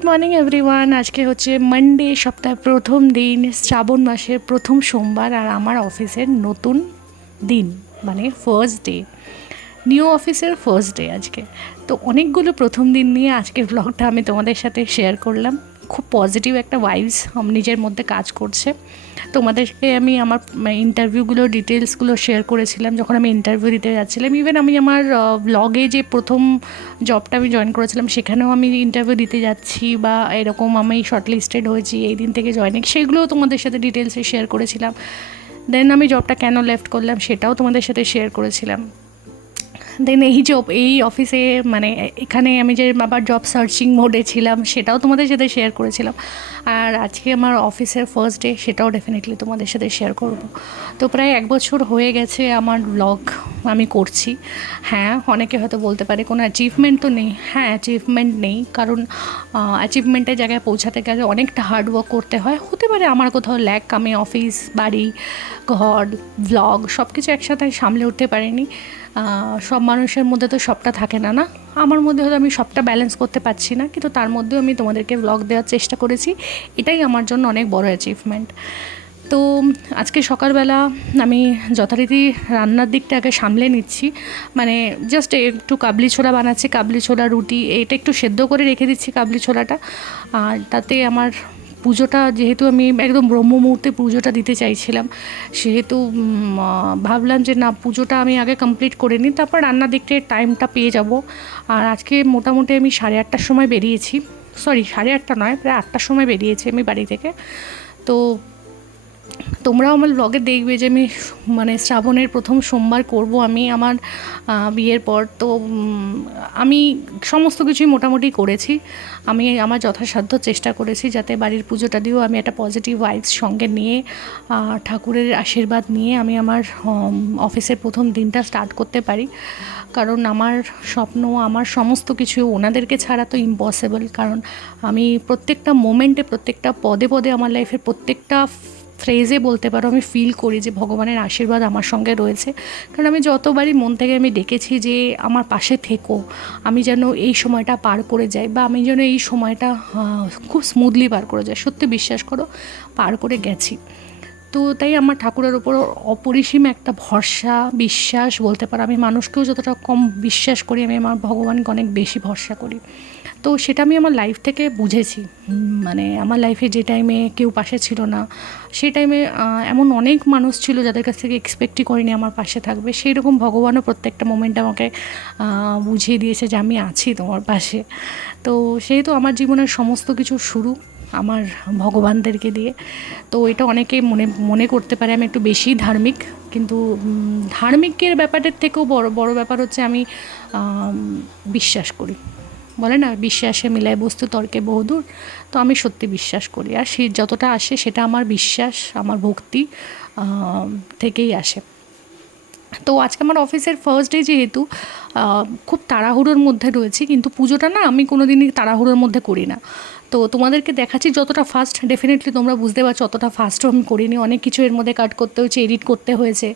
Good morning everyone. আজকে হচ্ছে Monday, সপ্তাহের প্রথম দিন, শ্রাবণ মাসের প্রথম সোমবার, আর আমার অফিসের নতুন দিন, মানে ফার্স্ট ডে, নিউ অফিসের ফার্স্ট ডে আজকে। তো অনেকগুলো প্রথম দিন নিয়ে আজকের ব্লগটা আমি তোমাদের সাথে শেয়ার করলাম। খুব পজিটিভ একটা ভাইবস নিজের মধ্যে কাজ করছে। তোমাদেরকে আমি আমার ইন্টারভিউগুলো ডিটেলসগুলো শেয়ার করেছিলাম যখন আমি ইন্টারভিউ দিতে যাচ্ছিলাম। ইভেন আমি আমার ব্লগে যে প্রথম জবটা আমি জয়েন করেছিলাম সেখানেও আমি ইন্টারভিউ দিতে যাচ্ছি, বা এরকম আমি শর্টলিস্টেড হয়েছি এই দিন থেকে জয়েনিং, সেগুলোও তোমাদের সাথে ডিটেলসে শেয়ার করেছিলাম। দেন আমি জবটা কেন লেফট করলাম সেটাও তোমাদের সাথে শেয়ার করেছিলাম। দেন এই অফিসে, মানে এখানে আমি যে আবার জব সার্চিং মোডে ছিলাম সেটাও তোমাদের সাথে শেয়ার করেছিলাম। আর আজকে আমার অফিসের ফার্স্ট ডে, সেটাও ডেফিনেটলি তোমাদের সাথে শেয়ার করব। তো প্রায় 1 বছর হয়ে গেছে আমার ব্লগ আমি করছি। হ্যাঁ, অনেকে হয়তো বলতে পারে কোনো অ্যাচিভমেন্ট তো নেই। হ্যাঁ, অ্যাচিভমেন্ট নেই, কারণ অ্যাচিভমেন্টের জায়গায় পৌঁছাতে গেলে অনেকটা হার্ডওয়ার্ক করতে হয়। হতে পারে আমার কোথাও ল্যাক, আমি অফিস, বাড়ি, ঘর, ব্লগ সব কিছু একসাথে সামলে উঠতে পারিনি। সব মানুষের মধ্যে তো সবটা থাকে না, না আমার মধ্যে হয়তো আমি সবটা ব্যালেন্স করতে পারছি না, কিন্তু তার মধ্যেও আমি তোমাদেরকে ব্লগ দেওয়ার চেষ্টা করেছি। এটাই আমার জন্য অনেক বড় অ্যাচিভমেন্ট। তো আজকে সকালবেলা আমি যথারীতি রান্নার দিকটা আগে সামলে নিচ্ছি। মানে জাস্ট একটু কাবলি ছোলা বানাচ্ছি, কাবলি ছোলা রুটি, এটা একটু সেদ্ধ করে রেখে দিচ্ছি কাবলি ছোলাটা। আর তাতে আমার পুজোটা, যেহেতু আমি একদম ব্রহ্ম মুহূর্তে পুজোটা দিতে চাইছিলাম, সেহেতু ভাবলাম যে না, পুজোটা আমি আগে কমপ্লিট করে নিই, তারপর রান্নার দিকটা টাইমটা পেয়ে যাব। আর আজকে মোটামুটি আমি 8:30টার সময় বেরিয়েছি। সরি, 8:30 নয়, প্রায় 8টার সময় বেরিয়েছি আমি বাড়ি থেকে। তো তোমরাও আমার ব্লগে দেখবে যে আমি মানে শ্রাবণের প্রথম সোমবার করব আমি আমার বিয়ের পর। তো আমি সমস্ত কিছুই মোটামুটি করেছি। আমি আমার যথাসাধ্য চেষ্টা করেছি যাতে বাড়ির পুজোটা দিয়েও আমি একটা পজিটিভ ভাইবস সঙ্গে নিয়ে, ঠাকুরের আশীর্বাদ নিয়ে আমি আমার অফিসের প্রথম দিনটা স্টার্ট করতে পারি। কারণ আমার স্বপ্ন, আমার সমস্ত কিছু ওনাদেরকে ছাড়া তো ইম্পসিবল। কারণ আমি প্রত্যেকটা মোমেন্টে, প্রত্যেকটা পদে পদে, আমার লাইফের প্রত্যেকটা ফ্রেজে বলতে পারো আমি ফিল করি যে ভগবানের আশীর্বাদ আমার সঙ্গে রয়েছে। কারণ আমি যতবারই মন থেকে আমি ডেকেছি যে আমার পাশে থেকো, আমি যেন এই সময়টা পার করে যাই, বা আমি যেন এই সময়টা খুব স্মুথলি পার করে যাই। সত্যি বিশ্বাস করো, পার করে গেছি। তো তাই আমার ঠাকুরের ওপর অপরিসীম একটা ভরসা, বিশ্বাস বলতে পারো। আমি মানুষকেও যতটা কম বিশ্বাস করি, আমি আমার ভগবানকে অনেক বেশি ভরসা করি। তো সেটা আমি আমার লাইফ থেকে বুঝেছি। মানে আমার লাইফে যে টাইমে কেউ পাশে ছিল না, সেই টাইমে এমন অনেক মানুষ ছিল যাদের কাছ থেকে এক্সপেক্টই করিনি আমার পাশে থাকবে। সেই রকম ভগবানও প্রত্যেকটা মোমেন্টে আমাকে বুঝিয়ে দিয়েছে যে আমি আছি তোমার পাশে। তো সেহেতু আমার জীবনের সমস্ত কিছু শুরু আমার ভগবানদেরকে দিয়ে। তো এটা অনেকে মনে মনে করতে পারে আমি একটু বেশি ধার্মিক, কিন্তু ধার্মিকের ব্যাপারের থেকেও বড় বড় ব্যাপার হচ্ছে আমি বিশ্বাস করি। বলে না, বিশ্বাসে মিলায় বস্তু তর্কে বহুদূর। তো আমি সত্যি বিশ্বাস করি, আর সে যতটা আসে সেটা আমার বিশ্বাস, আমার ভক্তি থেকেই আসে। তো আজকে আমার অফিসের ফার্স্ট ডে, যেহেতু খুব তাড়াহুড়োর মধ্যে রয়েছি, কিন্তু পুজোটা না আমি কোনো দিনই তাড়াহুড়োর মধ্যে করি না। তো তোমাদেরকে দেখাচ্ছি যতটা ফাস্ট, ডেফিনেটলি তোমরা বুঝতে পারছো অতটা ফাস্টও আমি করিনি। অনেক কিছু এর মধ্যে কাট করতে হয়েছে, এডিট করতে হয়েছে,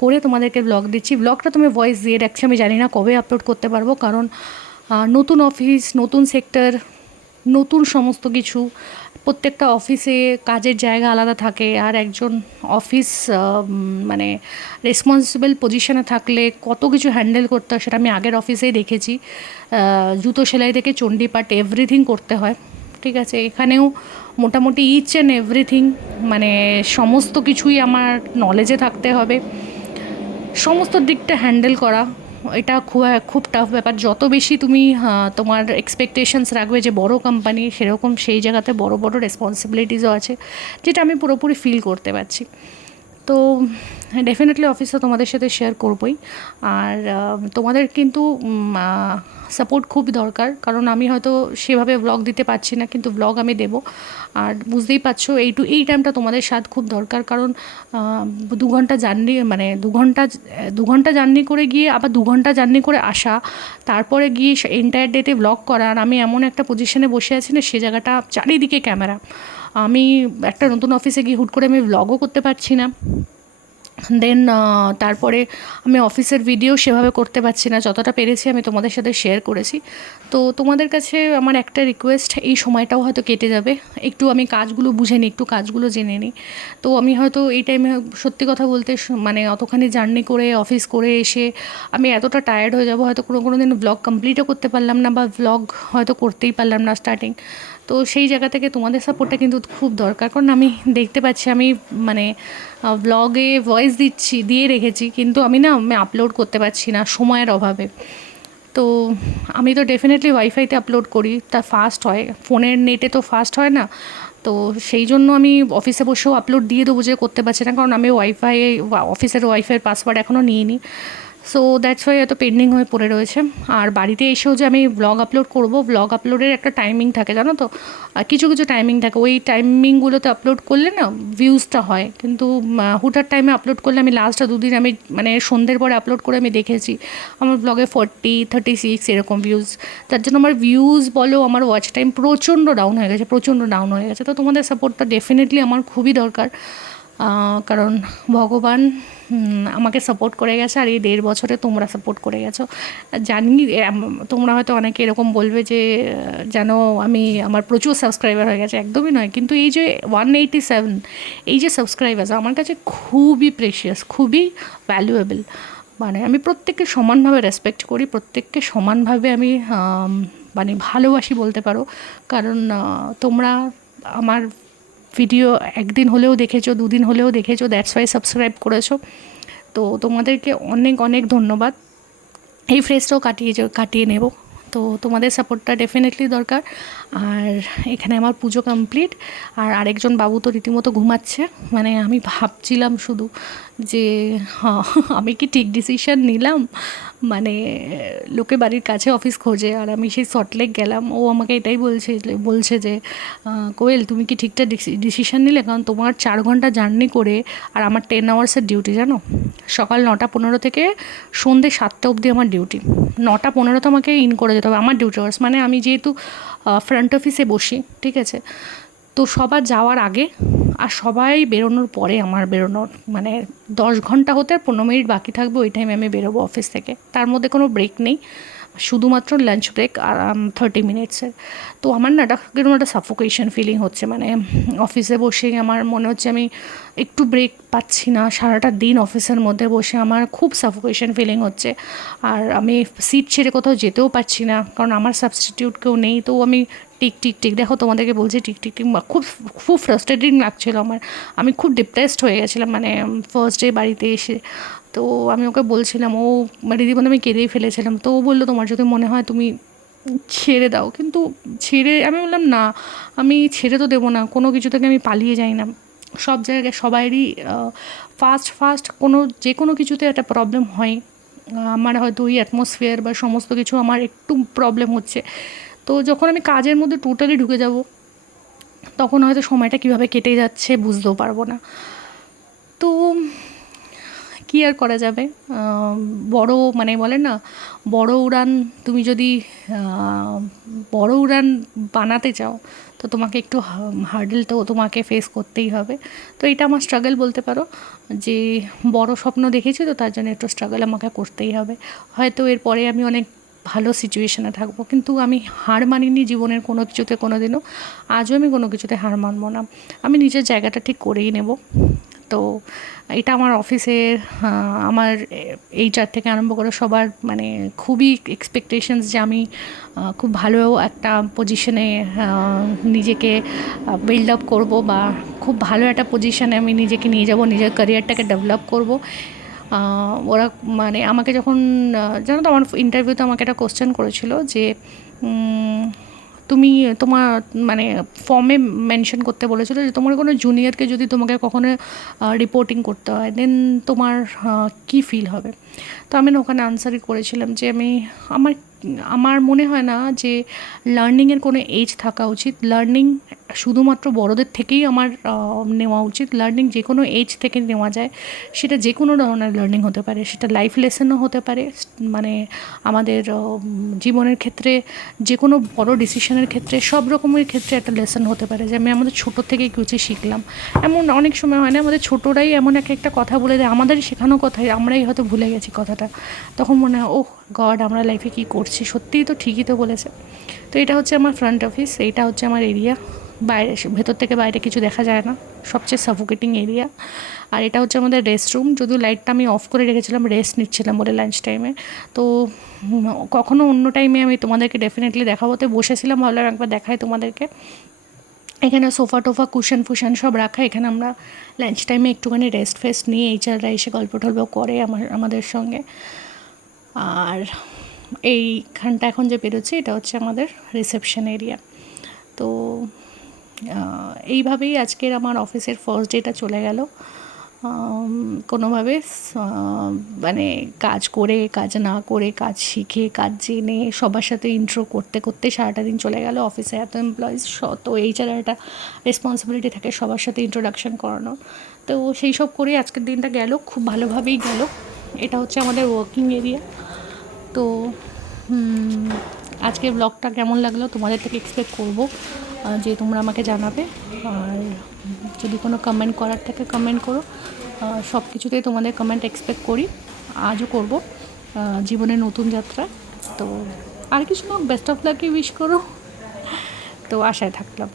করে তোমাদেরকে ব্লগ দিচ্ছি। ব্লগটা তুমি ভয়েস দিয়ে রাখছি, আমি জানি না কবে আপলোড করতে পারবো, কারণ নতুন অফিস, নতুন সেক্টর, নতুন সমস্ত কিছু। প্রত্যেকটা অফিসে কাজের জায়গা আলাদা থাকে, আর একজন অফিস মানে রেসপন্সিবল পজিশনে থাকলে কত কিছু হ্যান্ডেল করতে হয় সেটা আমি আগের অফিসেই দেখেছি। জুতো সেলাই থেকে চণ্ডীপাঠ এভরিথিং করতে হয়, ঠিক আছে। এখানেও মোটামুটি ইচ অ্যান্ড এভরিথিং, মানে সমস্ত কিছুই আমার নলেজে থাকতে হবে। সমস্ত দিকটা হ্যান্ডেল করা, এটা খুব টাফ ব্যাপার। যত বেশি তুমি তোমার এক্সপেকটেশনস রাখবে যে বড় কোম্পানি, সেরকম সেই জায়গাতে বড় বড় রেসপন্সিবিলিটিসও আছে, যেটা আমি পুরোপুরি ফিল করতে পারছি। তো ডেফিনেটলি অফিসে তোমাদের সাথে শেয়ার করবই। আর তোমাদের কিন্তু সাপোর্ট খুব দরকার, কারণ আমি হয়তো সেভাবে ব্লগ দিতে পারছি না, কিন্তু ব্লগ আমি দেবো। আর বুঝতেই পারছো এই টাইমটা তোমাদের সাথ খুব দরকার, কারণ 2 ঘন্টা জার্নি, মানে 2 ঘন্টা জার্নি করে গিয়ে আবার 2 ঘন্টা জার্নি করে আসা, তারপরে গিয়ে এন্টায়ার ডেতে ব্লগ করা। আর আমি এমন একটা পজিশনে বসে আছি না, সে জায়গাটা চারিদিকে ক্যামেরা। আমি একটা নতুন অফিসে গিয়ে হুট করে আমি ব্লগও করতে পারছি না। দেন তারপরে আমি অফিসের ভিডিও সেভাবে করতে পারছি না, যতটা পেরেছি আমি তোমাদের সাথে শেয়ার করেছি। তো তোমাদের কাছে আমার একটা রিকোয়েস্ট, এই সময়টাও হয়তো কেটে যাবে, একটু আমি কাজগুলো বুঝে নিই, একটু কাজগুলো জেনে নিই। তো আমি হয়তো এই টাইমে সত্যি কথা বলতে মানে অতখানি জার্নি করে অফিস করে এসে আমি এতটা টায়ার্ড হয়ে যাবো, হয়তো কোনো কোনো দিন ব্লগ কমপ্লিটও করতে পারলাম না, বা ব্লগ হয়তো করতেই পারলাম না স্টার্টিং। তো সেই জায়গা থেকে তোমাদের সাপোর্টটা কিন্তু খুব দরকার, কারণ আমি দেখতে পাচ্ছি আমি মানে ব্লগে ভয়েস দিয়ে রেখেছি, কিন্তু আমি আপলোড করতে পারছি না সময়ের অভাবে। তো আমি তো ডেফিনেটলি ওয়াইফাইতে আপলোড করি, তা ফাস্ট হয়, ফোনের নেটে তো ফাস্ট হয় না। তো সেই জন্য আমি অফিসে বসেও আপলোড দিয়ে দেবো যে করতে পারছি না, কারণ আমি অফিসের ওয়াইফাইয়ের পাসওয়ার্ড এখনও নিইনি। সো দ্যাটস ওয়াই এত পেন্ডিং হয়ে পড়ে রয়েছে। আর বাড়িতে এসেও যে আমি ব্লগ আপলোড করব, ব্লগ আপলোডের একটা টাইমিং থাকে জানো তো, কিছু কিছু টাইমিং থাকে, ওই টাইমিংগুলোতে আপলোড করলে না ভিউজটা হয়, কিন্তু হুটার টাইমে আপলোড করলে আমি লাস্টটা দুদিন আমি মানে সন্ধ্যের পরে আপলোড করে আমি দেখেছি আমার ব্লগে 36 এরকম ভিউজ। তার জন্য আমার ভিউজ বলো, আমার ওয়াচ টাইম প্রচণ্ড ডাউন হয়ে গেছে, প্রচণ্ড ডাউন হয়ে গেছে। তো তোমাদের সাপোর্টটা ডেফিনেটলি আমার খুবই দরকার, কারণ ভগবান আমাকে সাপোর্ট করে গেছে, আর এই 1.5 বছরে তোমরা সাপোর্ট করে গেছো। জানি তোমরা হয়তো অনেকে এরকম বলবে যে যেন আমার প্রচুর সাবস্ক্রাইবার হয়ে গেছে, একদমই নয়। কিন্তু এই যে 187 এই যে সাবস্ক্রাইবার্স আমার কাছে খুবই প্রেশিয়াস, খুবই ভ্যালুয়েবল। মানে আমি প্রত্যেককে সমানভাবে রেসপেক্ট করি, প্রত্যেককে সমানভাবে আমি মানে ভালোবাসি বলতে পারো, কারণ তোমরা আমার ভিডিও একদিন হলেও দেখেছো, দুদিন হলেও দেখেছো, দ্যাটস ওয়াই সাবস্ক্রাইব করেছো। তো তোমাদেরকে অনেক অনেক ধন্যবাদ। এই ফ্রেজটাও কাটিয়ে নেব। তো তোমাদের সাপোর্টটা ডেফিনেটলি দরকার। আর এখানে আমার পুজো কমপ্লিট, আর আরেকজন বাবু তো রীতিমতো ঘুমাচ্ছে। মানে আমি ভাবছিলাম শুধু যে হ্যাঁ, আমি কি ঠিক ডিসিশন নিলাম? মানে লোকে বাড়ির কাছে অফিস খোঁজে, আর আমি সেই সল্টলেক গেলাম। ও আমাকে এটাই বলছে যে কোয়েল, তুমি কি ঠিকঠাক ডিসিশন নিলে? কারণ তোমার 4 ঘন্টা জার্নি করে, আর আমার 10 আওয়ার্সের ডিউটি জানো, সকাল 9টা 15 থেকে সন্ধ্যে 7টা অবধি আমার ডিউটি। 9টা 15 তো আমাকে ইন করে যেতে হবে, আমার ডিউটি আওয়ার্স। মানে আমি যেহেতু ফ্রন্ট অফিসে বসি, ঠিক আছে, তো সবার যাওয়ার আগে আর সবাই বেরোনোর পরে আমার বেরোনোর মানে 10 ঘন্টা হতে আর 15 মিনিট বাকি থাকবে, ওই টাইমে আমি বেরোবো অফিস থেকে। তার মধ্যে কোনো ব্রেক নেই, শুধুমাত্র লাঞ্চ ব্রেক আর 30 মিনিটসের। তো আমার না কিরকম একটা সাফোকেশন ফিলিং হচ্ছে, মানে অফিসে বসে আমার মনে হচ্ছে আমি একটু ব্রেক পাচ্ছি না, সারাটা দিন অফিসের মধ্যে বসে আমার খুব সাফোকেশন ফিলিং হচ্ছে। আর আমি সিট ছেড়ে কোথাও যেতেও পারছি না, কারণ আমার সাবস্টিটিউট কেউ নেই। তো আমি টিক টিক টিক, দেখো তোমাদেরকে বলছি, টিক টিক টিক, খুব খুব ফ্রাস্ট্রেটিং লাগছিলো আমার। আমি খুব ডিপ্রেসড হয়ে গেছিলাম মানে ফার্স্ট ডে বাড়িতে এসে। তো আমি ওকে বলছিলাম, ও রীতিমতো আমি কেঁদেই ফেলেছিলাম। তো ও বললো, তোমার যদি মনে হয় তুমি ছেড়ে দাও। কিন্তু আমি বললাম না, আমি ছেড়ে তো দেবো না, কোনো কিছু থেকে আমি পালিয়ে যাই না। সব জায়গায় সবারই ফার্স্ট যে কোনো কিছুতে একটা প্রবলেম হয়। আমার হয়তো ওই অ্যাটমসফিয়ার বা সমস্ত কিছু আমার একটু প্রবলেম হচ্ছে। তো যখন আমি কাজের মধ্যে টোটালি ঢুকে যাব, তখন হয়তো সময়টা কীভাবে কেটে যাচ্ছে বুঝতেও পারবো না। তো কী আর করা যাবে, বড় মানে বলে না, বড় উড়ান তুমি যদি বড় উড়ান বানাতে চাও, তো তোমাকে একটু হার্ডেল তো তোমাকে ফেস করতেই হবে। তো এটা আমার স্ট্রাগল বলতে পারো, যে বড় স্বপ্ন দেখেছি, তো তার জন্য একটু স্ট্রাগল আমাকে করতেই হবে। হয়তো এরপরে আমি অনেক ভালো সিচুয়েশানে থাকবো, কিন্তু আমি হার মানিনি জীবনের কোনো কিছুতে কোনো দিনও। আজও আমি কোনো কিছুতে হার মানবো না, আমি নিজের জায়গাটা ঠিক করেই নেব। তো এটা আমার অফিসের আমার এইচআর থেকে আরম্ভ করে সবার মানে খুবই এক্সপেকটেশনস যে আমি খুব ভালো একটা পজিশনে নিজেকে বিল্ড আপ করবো, বা খুব ভালো একটা পজিশনে আমি নিজেকে নিয়ে যাব, নিজের ক্যারিয়ারটাকে ডেভেলপ করবো। ওরা মানে আমাকে যখন জানো তো, আমার ইন্টারভিউতে আমাকে একটা কোশ্চেন করেছিল যে তুমি তোমার মানে ফর্মে মেনশন করতে বলেছিল যে তোমার কোনো জুনিয়রকে যদি তোমাকে কখনো রিপোর্টিং করতে হয়, দেন তোমার কী ফিল হবে। তো আমি ওখানে আনসারই করেছিলাম যে আমার আমার মনে হয় না যে লার্নিংয়ের কোনো এজ থাকা উচিত। লার্নিং শুধুমাত্র বড়দের থেকেই আমার নেওয়া উচিত। লার্নিং যে কোনো এজ থেকে নেওয়া যায়, সেটা যে কোনো ধরনের লার্নিং হতে পারে, সেটা লাইফ লেসনও হতে পারে, মানে আমাদের জীবনের ক্ষেত্রে যে কোনো বড় ডিসিশনের ক্ষেত্রে, সব রকমের ক্ষেত্রে একটা লেসন হতে পারে যে আমি আমাদের ছোটো থেকেই কিছু শিখলাম। এমন অনেক সময় হয় না, আমাদের ছোটোরাই এমন একটা কথা বলে দেয়, আমাদেরই শেখানো কথাই আমরাই হয়তো ভুলে গেছি কথাটা, তখন মনে হয় ওহ গড আমরা লাইফে কী করছি, সত্যিই তো ঠিকই তো বলেছে। তো এটা হচ্ছে আমার ফ্রন্ট অফিস, এইটা হচ্ছে আমার এরিয়া। বাইরে ভেতর থেকে বাইরে কিছু দেখা যায় না, সবচেয়ে সাফোকেটিং এরিয়া। আর এটা হচ্ছে আমাদের রেস্ট রুম, যদিও লাইটটা আমি অফ করে রেখেছিলাম রেস্ট নিচ্ছিলাম বলে লাঞ্চ টাইমে। তো কখনও অন্য টাইমে আমি তোমাদেরকে ডেফিনেটলি দেখাবো, তো বসেছিলাম, ভাবলাম একবার দেখাই তোমাদেরকে। এখানে সোফা টোফা কুশন ফুশন সব রাখা, এখানে আমরা লাঞ্চ টাইমে একটুখানি রেস্ট ফেস্ট নিয়ে এইচআররা এসে গল্প টল্প করে আমাদের সঙ্গে। আর এইখানটা এখন যে বেরোচ্ছে এটা হচ্ছে আমাদের রিসেপশন এরিয়া। তো এইভাবেই আজকের আমার অফিসের ফার্স্ট ডেটা চলে গেল। কোনোভাবে মানে কাজ করে, কাজ না করে, কাজ শিখে, কাজ জেনে, সবার সাথে ইন্ট্রো করতে করতে সারাটা দিন চলে গেল। অফিসে এত এমপ্লয়িজ, তো এইচআর একটা রেসপন্সিবিলিটি থাকে সবার সাথে ইন্ট্রোডাকশন করানোর। তো সেই সব করে আজকের দিনটা গেল, খুব ভালোভাবেই গেল। এটা হচ্ছে আমাদের ওয়ার্কিং এরিয়া। তো আজকে ব্লগটা কেমন লাগলো তোমাদের থেকে এক্সপেক্ট করবো যে তোমরা আমাকে জানাবে। আর যদি কোনো কমেন্ট করার থাকে কমেন্ট করো, সব কিছুতেই তোমাদের কমেন্ট এক্সপেক্ট করি, আজও করব। জীবনের নতুন যাত্রা, তো আর কিছু না, বেস্ট অফ লাকই উইশ করো। তো আশায় থাকলাম।